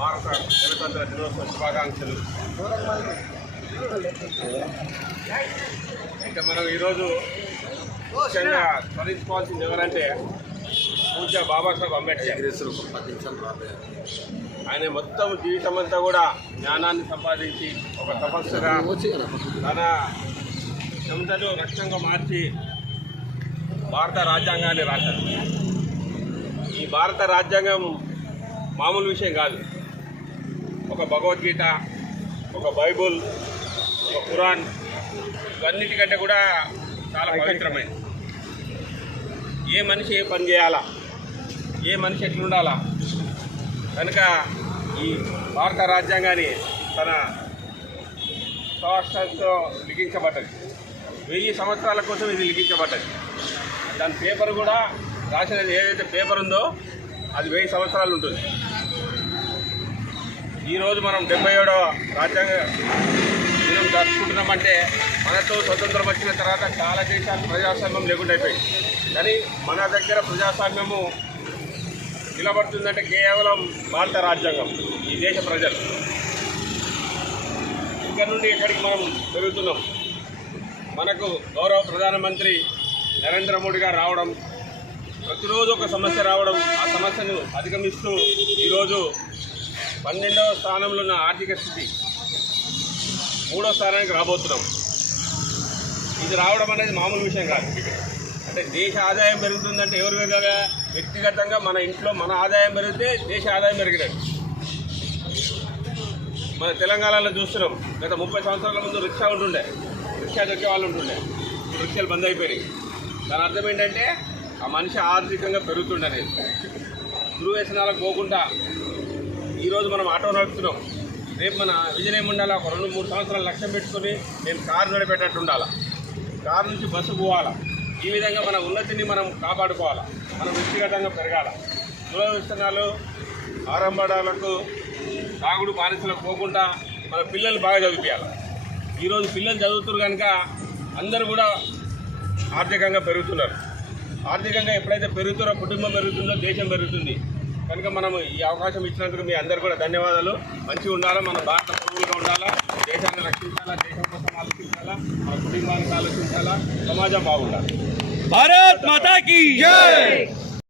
భారత గణతంత్ర దినోత్సవ శుభాకాంక్షలు. ఇంకా మనం ఈరోజు ముఖ్యంగా స్మరించుకోవాల్సింది ఎవరంటే పూజ్య బాబాసాహెబ్ అంబేద్కర్. ఆయన మొత్తం జీవితం అంతా కూడా జ్ఞానాన్ని సంపాదించి ఒక తపస్సుగా తన చెమటను రక్తంగా మార్చి భారత రాజ్యాంగాన్ని రాశారు. ఈ భారత రాజ్యాంగం మామూలు విషయం కాదు. ఒక భగవద్గీత, ఒక బైబుల్, ఒక ఖురాన్, ఇవన్నిటికంటే కూడా చాలా పవిత్రమైనది. ఏ మనిషి ఏ పని చేయాలా, ఏ మనిషి ఎట్లుండాలా, కనుక ఈ భారత రాజ్యాంగాన్ని తన స్వాస్థ్యంతో లిఖించబడ్డది. 1000 సంవత్సరాల కోసం ఇది లిఖించబడ్డది. దాని పేపర్ కూడా రాసినది ఏదైతే పేపర్ ఉందో అది 1000 సంవత్సరాలు ఉంటుంది. ఈరోజు మనం 77వ రాజ్యాంగ దినం జరుపుకుంటున్నామంటే మనతో స్వతంత్రం వచ్చిన తర్వాత చాలా దేశాలు ప్రజాస్వామ్యం లేకుండా అయిపోయింది. కానీ మన దగ్గర ప్రజాస్వామ్యము నిలబడుతుందంటే కేవలం భారత రాజ్యాంగం, ఈ దేశ ప్రజలు. ఇక్కడ నుండి ఎక్కడికి మనం పెరుగుతున్నాం. మనకు గౌరవ ప్రధానమంత్రి నరేంద్ర మోడీ గారు రావడం, ప్రతిరోజు ఒక సమస్య రావడం, ఆ సమస్యను అధిగమిస్తూ ఈరోజు 12వ స్థానంలో ఉన్న ఆర్థిక స్థితి 3వ స్థానానికి రాబోతున్నాం. ఇది రావడం అనేది మామూలు విషయం కాదు. అంటే దేశ ఆదాయం పెరుగుతుందంటే ఎవరి విధంగా వ్యక్తిగతంగా మన ఇంట్లో మన ఆదాయం పెరిగితే దేశ ఆదాయం పెరిగినట్టు. మన తెలంగాణలో చూస్తున్నాం, గత 30 సంవత్సరాల ముందు రిక్షా ఉంటుండే, రిక్షా దొక్కే వాళ్ళు ఉంటుండే, రిక్షాలు బంద్ అయిపోయినాయి. దాని అర్థం ఏంటంటే ఆ మనిషి ఆర్థికంగా పెరుగుతుండే అనేది. దుర్వ్యసనాలకు పోకుండా ఈరోజు మనం ఆటో నడుపుతున్నాం. రేపు మన విజయం ఏముండాలా, ఒక 2-3 సంవత్సరాలు లక్ష్యం పెట్టుకొని నేను కారు నడిపేటట్టు ఉండాలా, కారు నుంచి బస్సు పోవాలా. ఈ విధంగా మన ఉన్నతిని మనం కాపాడుకోవాలా, మనం వ్యక్తిగతంగా పెరగాల. దుర్వ్యసనాలు, ఆరంభాలకు, తాగుడు బానిసలకు పోకుండా మన పిల్లలు బాగా చదివించాలి. ఈరోజు పిల్లలు చదువుతున్నారు కనుక అందరూ కూడా ఆర్థికంగా పెరుగుతున్నారు. ఆర్థికంగా ఎప్పుడైతే పెరుగుతారో కుటుంబం పెరుగుతుందో దేశం పెరుగుతుంది. కనుక మనం ఈ అవకాశం ఇచ్చినందుకు మీ అందరూ కూడా ధన్యవాదాలు. మంచిగా ఉండాలా, మన భారత పౌరులుగా ఉండాలా, దేశాన్ని రక్షించాలా, దేశం కోసం ఆలోచించాలా, మన కుటుంబానికి ఆలోచించాలా, సమాజం బాగుండాలి. భారత్ మాతా కీ జై.